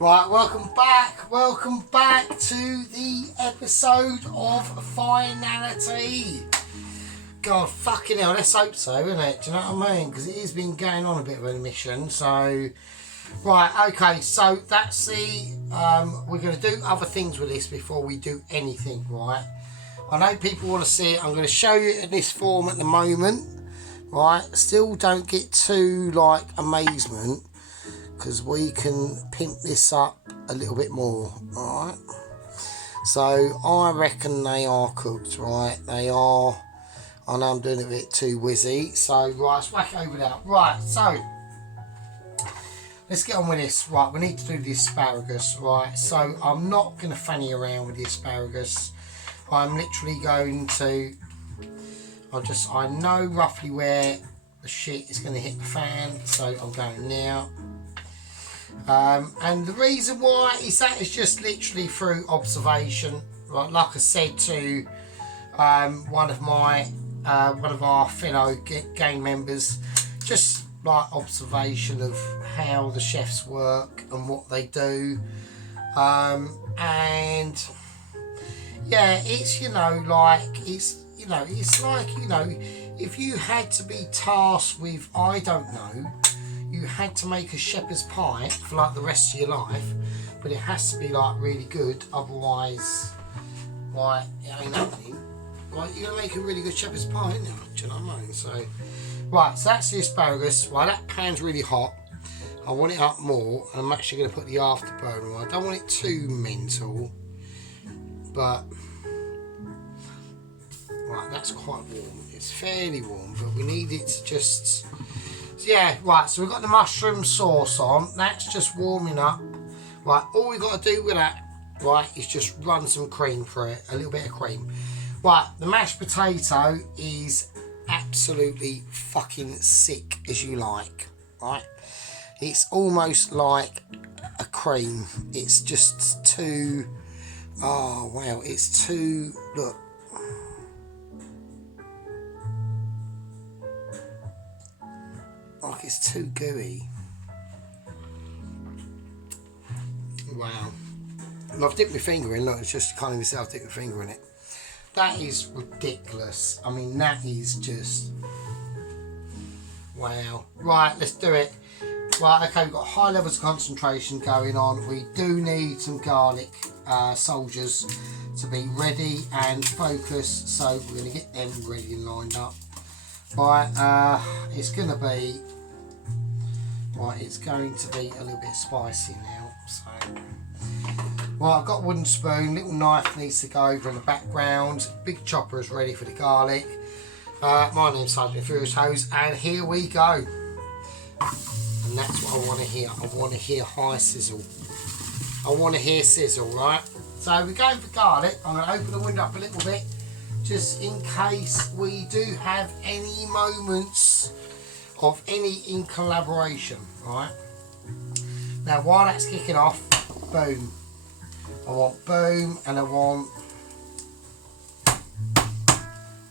Right, welcome back to the episode of Finality. God, fucking hell, let's hope so, isn't it? Do you know what I mean? Because it has been going on a bit of an mission, so... Right, okay, so that's the... we're going to do other things with this before we do anything, right? I know people want to see it. I'm going to show you in this form at the moment, right? Still don't get too, like, amazement, because we can pimp this up a little bit more, alright? So I reckon they are cooked, right? They are. I know I'm doing it a bit too whizzy, so right, let's whack it over there. Right, so let's get on with this. Right, we need to do the asparagus, right? So I'm not going to fanny around with the asparagus. I'm literally going to, I know roughly where the shit is going to hit the fan, so I'm going now. And the reason why is that is just literally through observation. Right, like I said to one of our fellow gang members, just like observation of how the chefs work and what they do, and yeah, it's it's like if you had to be tasked with, I don't know, you had to make a shepherd's pie for like the rest of your life, but it has to be like really good, otherwise like it ain't happening. Like, you're gonna make a really good shepherd's pie, ain't you? Do you know what I mean? So right, so that's the asparagus. Right, that pan's really hot. I want it up more, and I'm actually gonna put the afterburner on. I don't want it too mental, but right, that's quite warm. It's fairly warm, but we need it to just... Yeah, right, so we've got the mushroom sauce on. That's just warming up. Right, all we've got to do with that, right, is just run some cream through it. A little bit of cream. Right, the mashed potato is absolutely fucking sick as you like. Right? It's almost like a cream. It's just too... Oh, wow, it's too... Look. Like it's too gooey. Wow. And I've dipped my finger in, look, it's just kind of myself dipped my finger in it. That is ridiculous. I mean, that is just... Wow. Right, let's do it. Right, okay, we've got high levels of concentration going on. We do need some garlic soldiers to be ready and focused, so we're going to get them ready and lined up. Right, it's going to be... Right, it's going to be a little bit spicy now, so... Right, I've got a wooden spoon, little knife needs to go over in the background, big chopper is ready for the garlic. My name's Sargents, and here we go. And that's what I want to hear. I want to hear high sizzle. I want to hear sizzle, right? So we're going for garlic. I'm going to open the window up a little bit, just in case we do have any moments of any in collaboration, right? Now while that's kicking off, boom. I want boom and I want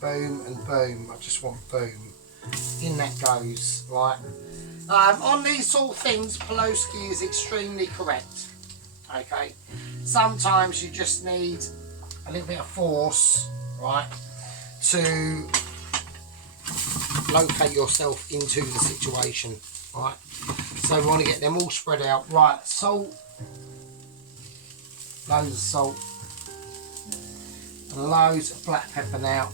boom and boom. I just want boom. In that goes, right? On these sort of things, Poloski is extremely correct. Okay? Sometimes you just need a little bit of force, right, to locate yourself into the situation, right? So we want to get them all spread out. Right, salt, loads of salt, and loads of black pepper now.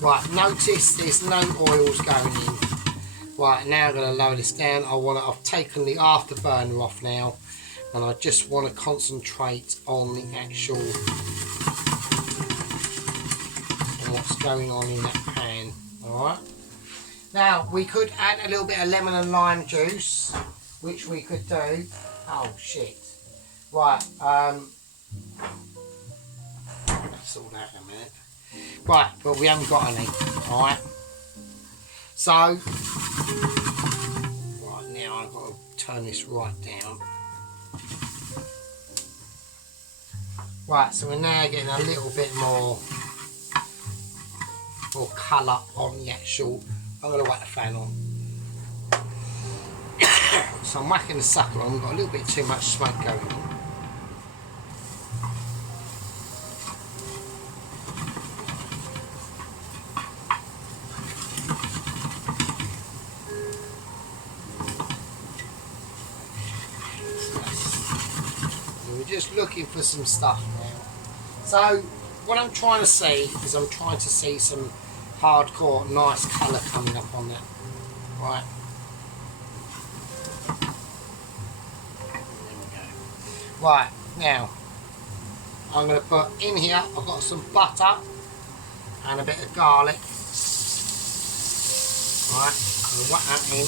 Right, notice there's no oils going in. Right, now I'm going to lower this down. I've taken the afterburner off now, and I just want to concentrate on the actual what's going on in that pan. Alright, now we could add a little bit of lemon and lime juice, which we could do. Oh shit. Right, sort that in a minute. Right, but we haven't got any. Alright, so right now I've got to turn this right down. Right, so we're now getting a little bit more colour on the actual... I'm going to whack the fan on. So I'm whacking the sucker on. We've got a little bit too much smoke going on. Just looking for some stuff now. So what I'm trying to see is I'm trying to see some hardcore nice colour coming up on that. Right. There we go. Right, now I'm going to put in here, I've got some butter and a bit of garlic. Right, I'm going to whack that in.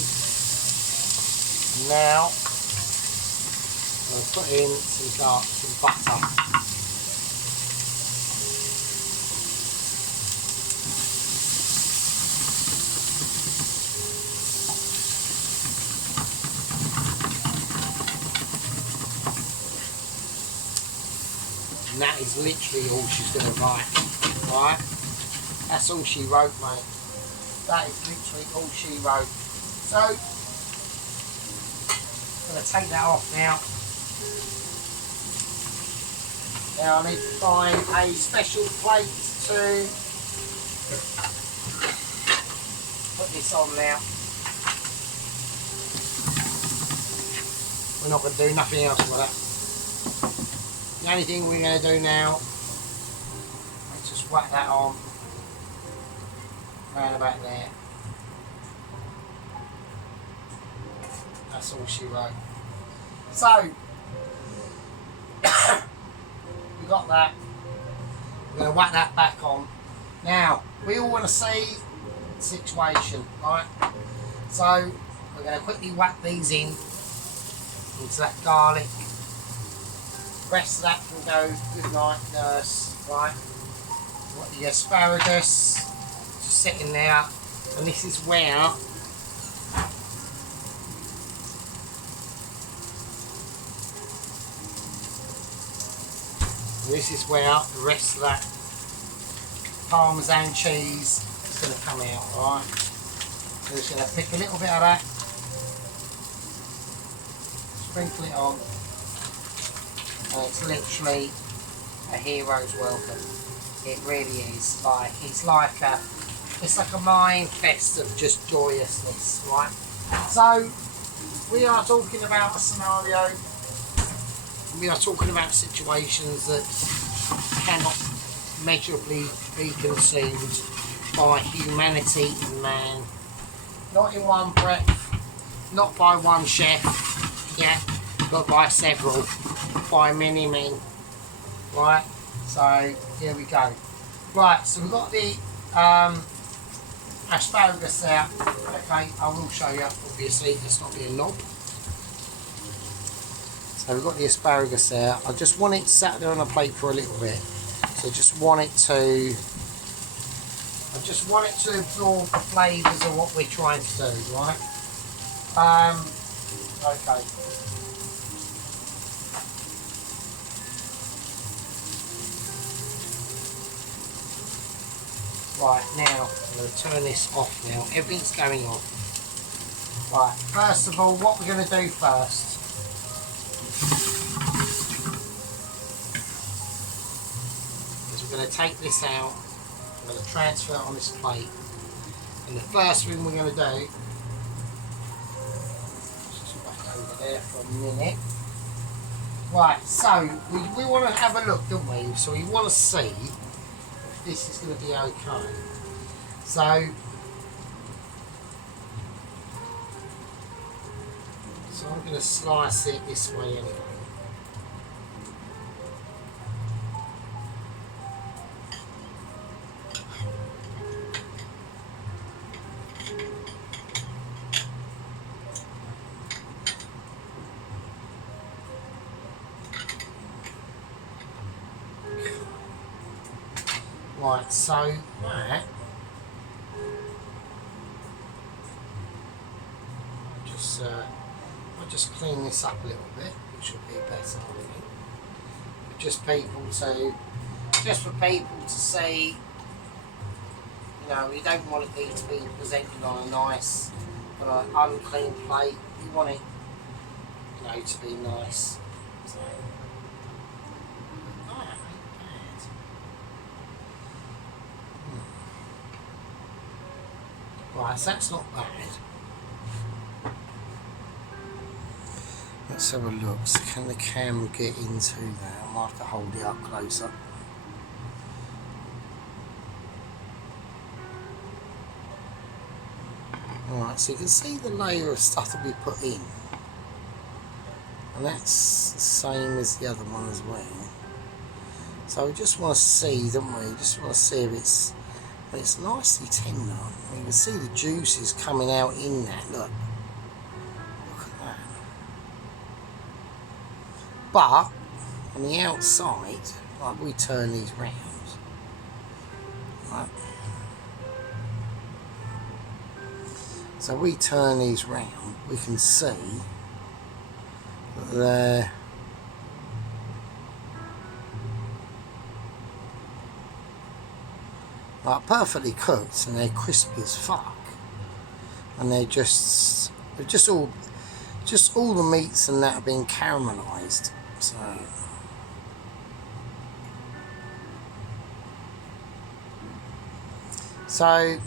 And now I'm going to put in some butter. And that is literally all she's going to write. Right? That's all she wrote, mate. That is literally all she wrote. So, I'm going to take that off now. Now I need to find a special plate to put this on now. We're not going to do nothing else with that. The only thing we're going to do now, let's just whack that on, round about there. That's all she wrote. So, we got that. We're going to whack that back on. Now, we all want to see the situation, right? So, we're going to quickly whack these into that garlic. The rest of that can go good night, nurse, right? We've got the asparagus just sitting there, and this is where the rest of that Parmesan cheese is going to come out, right? We're just going to pick a little bit of that, sprinkle it on, and it's literally a hero's welcome. It really is. Like it's like a mind fest of just joyousness, right? So we are talking about a scenario. We are talking about situations that cannot measurably be consumed by humanity and man. Not in one breath, not by one chef, yeah, but by several, by many men, right? So here we go. Right, so we've got the asparagus there. Okay, I will show you, obviously, let's not be a knob. So we've got the asparagus there. I just want it sat there on a plate for a little bit. So I just want it to absorb the flavours of what we're trying to do, right? Okay. Right, now I'm going to turn this off now. Everything's going off. Right, first of all, what we're going to do first is we're going to take this out, I'm going to transfer it on this plate, and the first thing we're going to do, just back over there for a minute. Right, so we want to have a look, don't we? So we want to see if this is going to be okay. So I'm going to slice it this way anyway. Right, so that I'll just clean this up a little bit, which will be better, I think. Just for people to see, you know, you don't want it to be presented on a nice, unclean plate. You want it know, to be nice. So, oh, that ain't bad. Right, so that's not bad. Let's have a look. So can the camera get into that? I might have to hold it up closer. Alright, so you can see the layer of stuff that we put in. And that's the same as the other one as well. So we just want to see, don't we? Just want to see if it's nicely tender. You can see the juices coming out in that, look. Look at that. But on the outside, like we turn these round, right? So we turn these round, we can see that they're like perfectly cooked and they're crispy as fuck, and they're just all the meats and that have been caramelised. So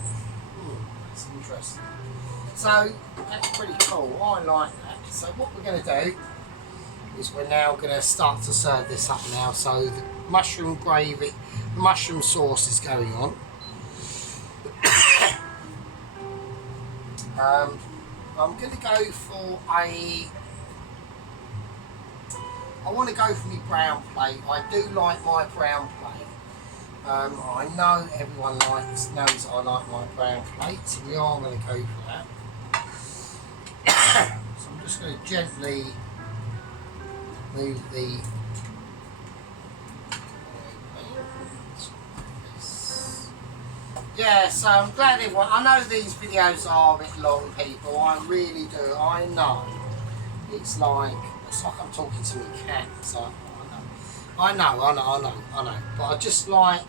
it's interesting. So that's pretty cool. I like that. So what we're going to do is we're now going to start to serve this up now. So the mushroom gravy, mushroom sauce is going on. I'm going to go for I want to go for my brown plate. I do like my brown plate. I know everyone knows that I like my brown plate, so we are going to go for that. So I'm just going to gently move the yeah, so I'm glad everyone. I know these videos are a bit long, people. I really do. I know. It's like I'm talking to my cat. So I know. But I just like.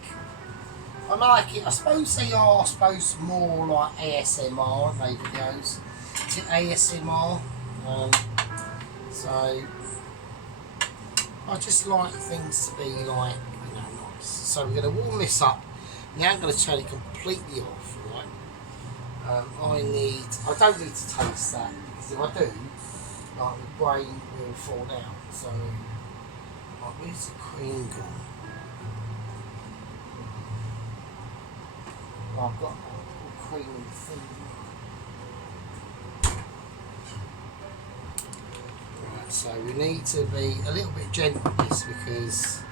I like it. I suppose they are. I suppose more like ASMR, aren't they, videos? Is it ASMR? So I just like things to be like, nice. So we're going to warm this up. Now I'm going to turn it completely off, right? I don't need to taste that, because if I do, like the brain will fall down. So, like, where's the cream gone? Well, I've got a cream thing. Right, so we need to be a little bit gentle with this, because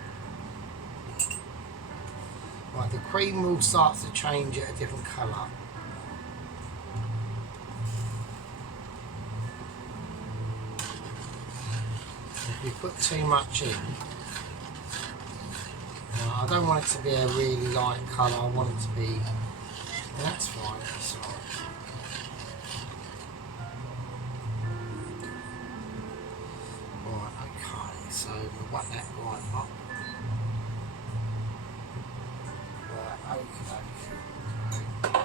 right, the cream will start to change at a different colour. If you put too much in, I don't want it to be a really light colour, I want it to be, that's fine, that's all right. Right, okay, so we'll whack that right up.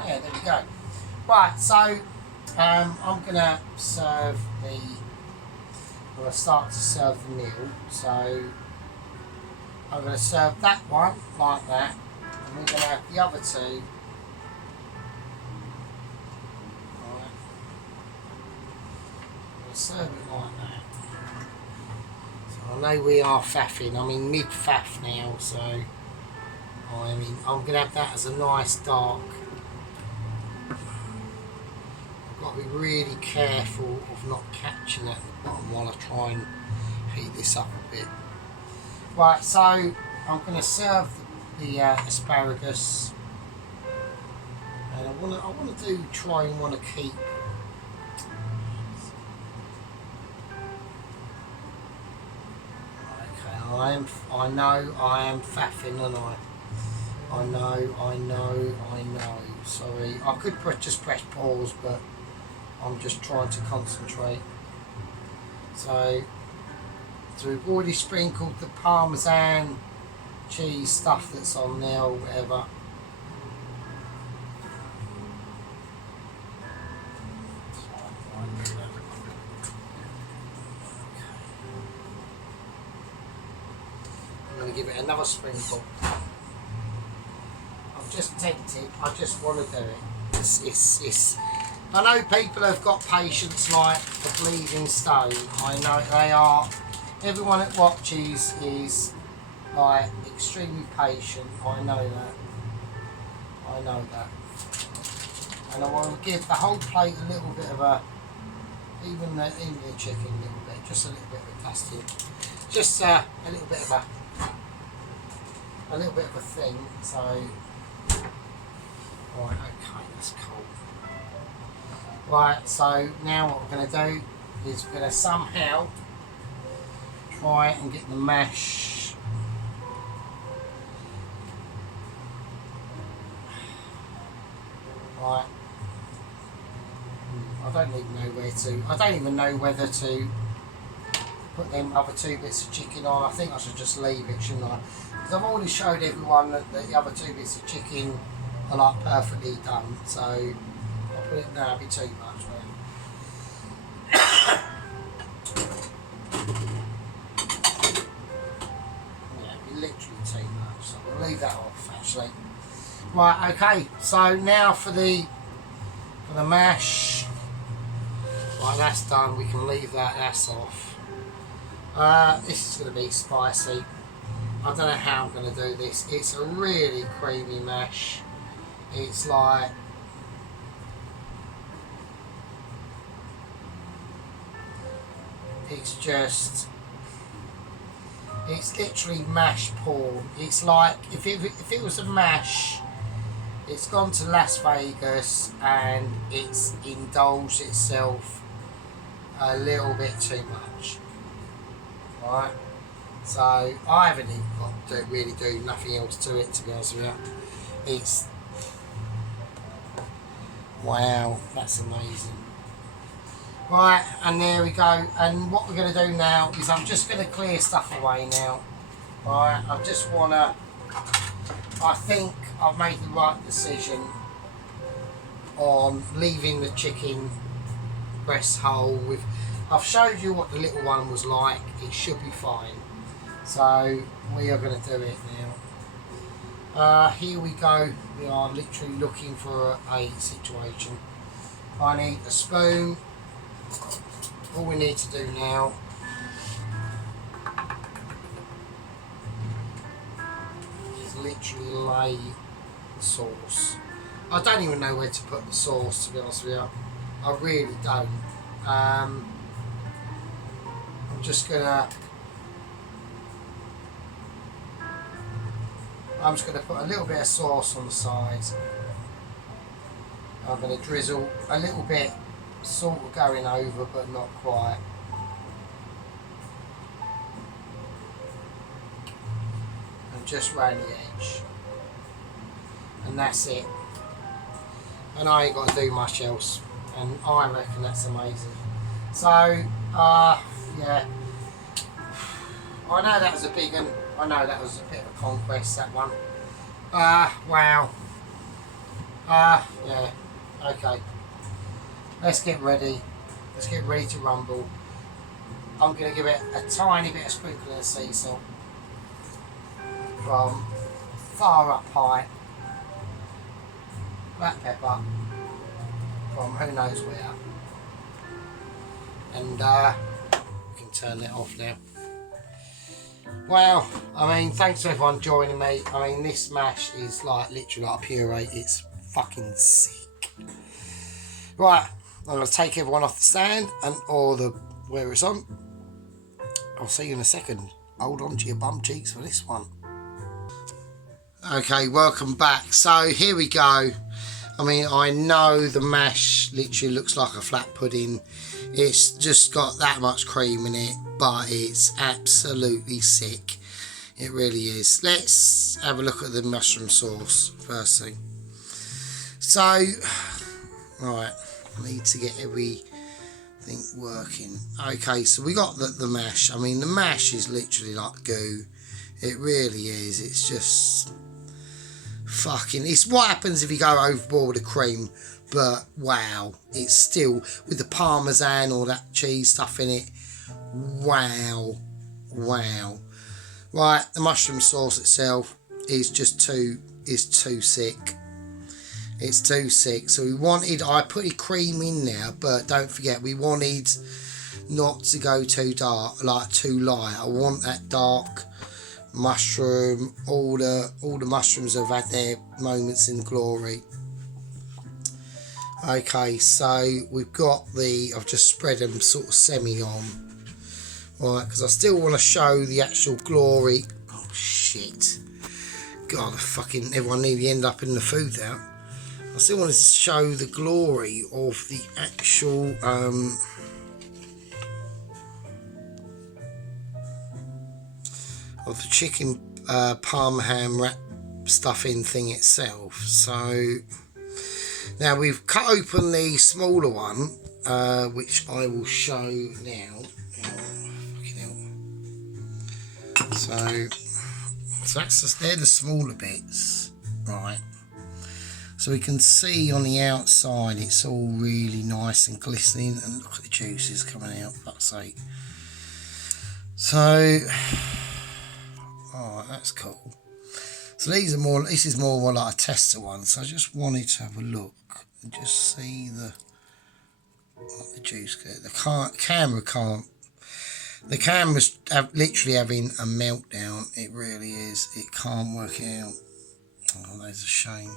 Yeah, there we go. Right, so I'm going to start to serve the meal. So I'm going to serve that one like that, and we're going to have the other two. Right. I'm going to serve it like that. So I know we are faffing, I'm in mid-faff now, so I'm going to have that as a nice dark. I've got to be really careful of not catching that at the bottom while I try and heat this up a bit. Right, so I'm going to serve the asparagus, and I want to try and keep. Okay, I know I am faffing, and I know. Sorry, I could just press pause, but I'm just trying to concentrate. So we've already sprinkled the Parmesan cheese stuff that's on there or whatever. I'm going to give it another sprinkle. I'm just tempted. I just want to do it. It's I know people have got patience like a bleeding stone. I know they are. Everyone that watches is like extremely patient. I know that. I know that. And I want to give the whole plate a little bit of a, even the chicken a little bit, just a little bit of a dusting, just a little bit of a thing. So, right, okay, that's cool. Right, so now what we're going to do is we're going to somehow try and get the mash right. I don't even know where to. I don't even know whether to put them other 2 bits of chicken on. I think I should just leave it, shouldn't I? Because I've already showed everyone that the other 2 bits of chicken are like perfectly done. So I'll put it. No, it'll be too much. Yeah, it'll be literally too much. So we'll leave that off actually. Right. Okay. So now for the mash. Right, that's done. We can leave that. That's off. This is going to be spicy. I don't know how I'm going to do this. It's a really creamy mash. It's like it's literally mash porn. It's like if it was a mash, it's gone to Las Vegas and it's indulged itself a little bit too much. Right, so I haven't even got to really do nothing else to it, to be honest with you. It's wow, that's amazing. Right, and there we go. And what we're going to do now is I'm just going to clear stuff away now. Right, I just want to. I think I've made the right decision on leaving the chicken breast whole. I've showed you what the little one was like. It should be fine. So we are going to do it now. Here we go. We are literally looking for a situation. I need a spoon. All we need to do now is literally lay the sauce. I don't even know where to put the sauce, to be honest with you. I really don't. I'm just gonna put a little bit of sauce on the sides. I'm gonna drizzle a little bit, sort of going over but not quite. And just round the edge. And that's it. And I ain't got to do much else. And I reckon that's amazing. So, yeah. I know that was a big one. I know that was a bit of a conquest, that one. Wow. Yeah. Okay. Let's get ready. Let's get ready to rumble. I'm going to give it a tiny bit of sprinkling of sea salt from far up high. Black pepper from who knows where. And we can turn that off now. Well, I mean, thanks to everyone joining me. I mean, this mash is like literally like a puree. It's fucking sick. Right, I'm going to take everyone off the stand and where it's on. I'll see you in a second. Hold on to your bum cheeks for this one. Okay, welcome back. So here we go. I mean, I know the mash literally looks like a flat pudding. It's just got that much cream in it, but it's absolutely sick. It really is. Let's have a look at the mushroom sauce first thing. So, right, I need to get everything working. Okay, so we got the mash. I mean, the mash is literally like goo. It really is. It's just fucking, it's what happens if you go overboard with the cream, but wow, it's still with the parmesan or that cheese stuff in it. Wow. Right, the mushroom sauce itself is just too sick. It's too sick. So we wanted, I put a cream in there, but don't forget we wanted not to go too dark, like too light. I want that dark mushroom. All the mushrooms have had their moments in glory. Okay, so we've got I've just spread them sort of semi on, right, because I still want to show the actual glory. Oh shit, God, everyone nearly end up in the food now. I still wanted to show the glory of the actual of the chicken parma ham wrap stuffing thing itself. So now we've cut open the smaller one, which I will show now. So they're the smaller bits, right? So we can see on the outside it's all really nice and glistening, and look at the juices coming out, for fuck's sake. So, oh, that's cool. So this is more like a tester one. So I just wanted to have a look and just see the juice. The camera's literally having a meltdown. It really is. It can't work it out. Oh, that's a shame.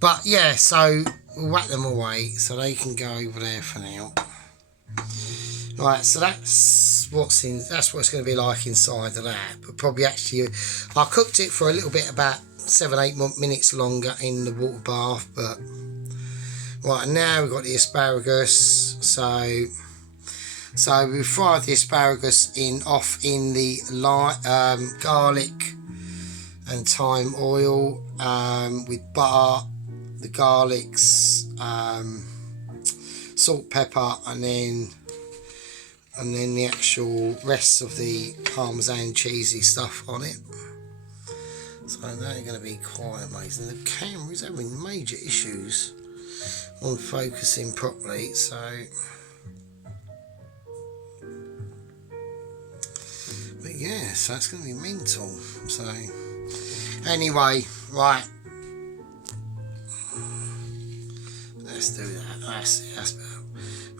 But yeah, so we'll whack them away so they can go over there for now. Right, so that's what it's going to be like inside of that. But probably actually, I cooked it for a little bit, about 7-8 minutes longer in the water bath. But right now we've got the asparagus. So we fried the asparagus off in the garlic and thyme oil with butter, the garlics, salt, pepper, and then the actual rest of the parmesan cheesy stuff on it. So that is going to be quite amazing. The camera is having major issues on focusing properly, so but yeah, so it's going to be mental. So anyway, right, let's do that. That's better.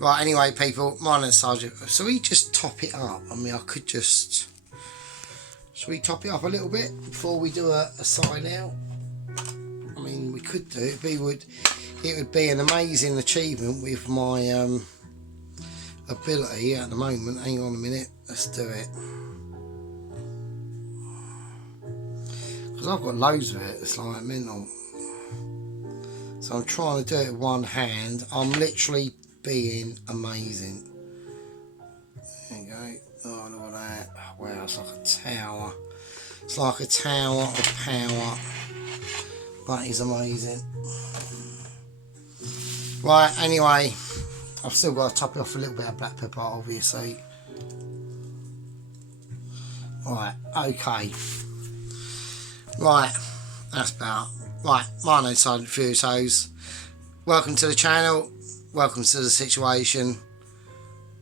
Right, anyway, people, mine and Sargent. So we just top it up. I mean, should we top it up a little bit before we do a sign out? I mean, we could do it. It would be an amazing achievement with my ability at the moment. Hang on a minute. Let's do it. Because I've got loads of it. It's like mental. So I'm trying to do it with one hand. I'm literally being amazing. There you go. Oh, look at that. Wow, it's like a tower. It's like a tower of power. That is amazing. Right, anyway, I've still got to top it off a little bit of black pepper, obviously. Right, okay. Right, that's about. Right, my name's Sergeant Fusos. Welcome to the channel. Welcome to the situation.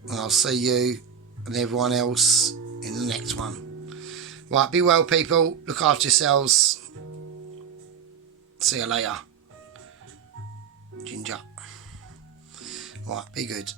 And I'll see you and everyone else in the next one. Right, be well, people. Look after yourselves. See you later. Ginger. Right, be good.